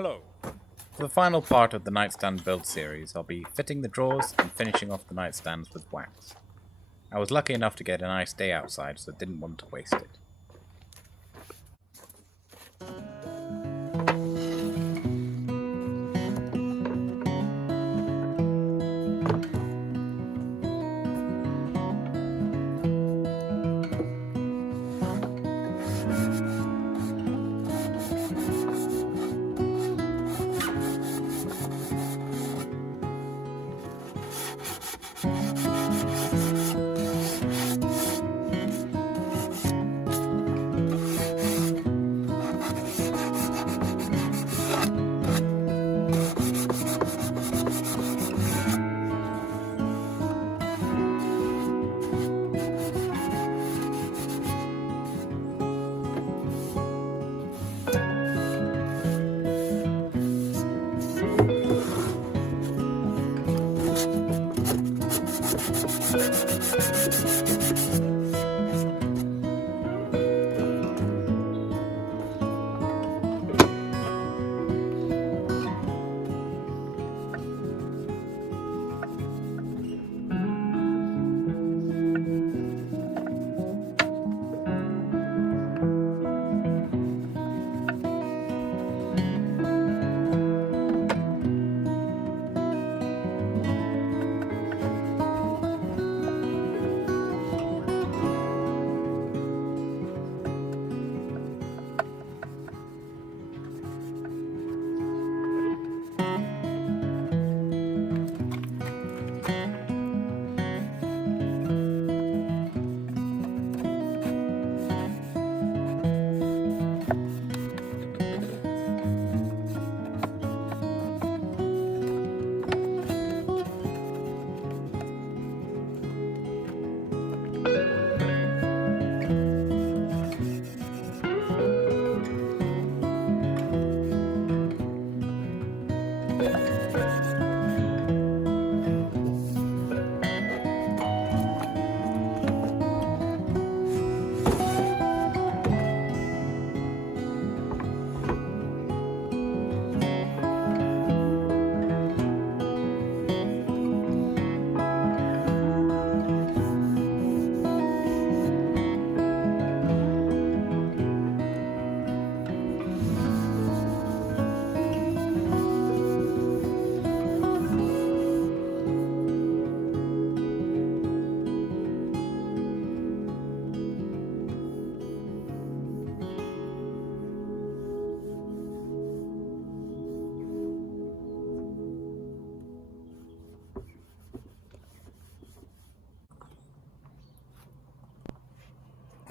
Hello. For the final part of the Nightstand build series, I'll be fitting the drawers and finishing off the nightstands with wax. I was lucky enough to get a nice day outside, so I didn't want to waste it.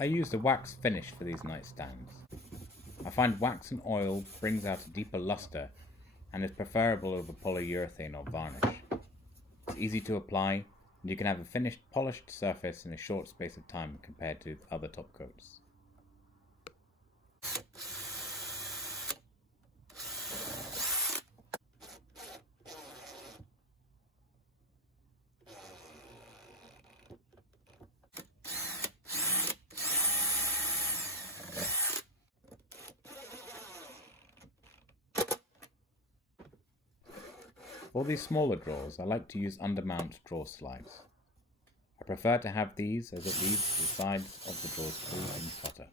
I used a wax finish for these nightstands. I find wax and oil brings out a deeper luster and is preferable over polyurethane or varnish. It's easy to apply and you can have a finished polished surface in a short space of time compared to other top coats. For these smaller drawers, I like to use undermount drawer slides. I prefer to have these as it leaves the sides of the drawers free in clutter.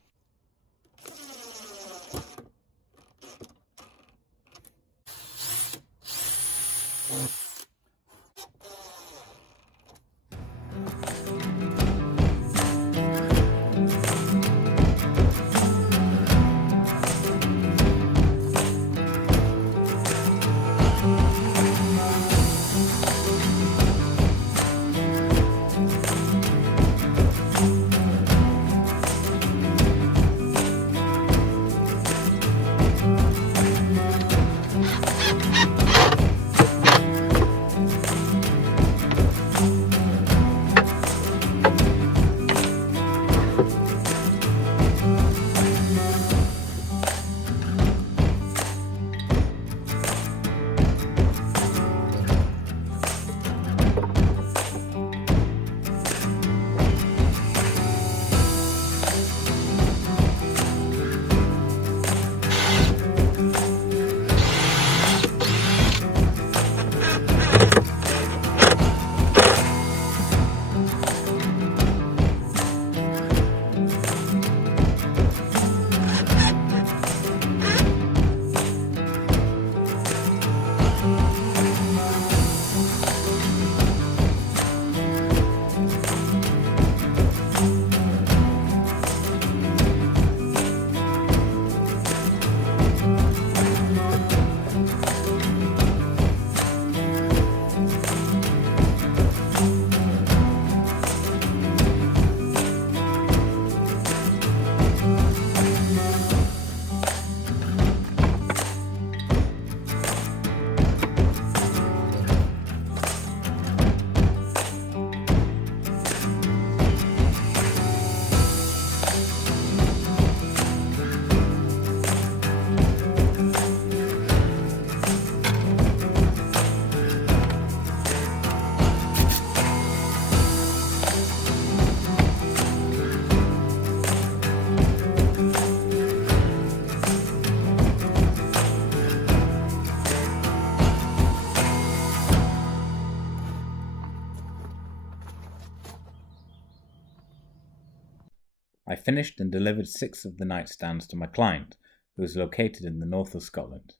I finished and delivered 6 of the nightstands to my client, who is located in the north of Scotland,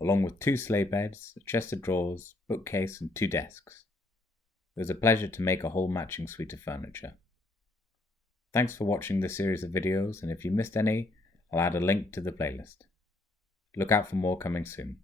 along with 2 sleigh beds, a chest of drawers, bookcase and 2 desks. It was a pleasure to make a whole matching suite of furniture. Thanks for watching this series of videos, and if you missed any, I'll add a link to the playlist. Look out for more coming soon.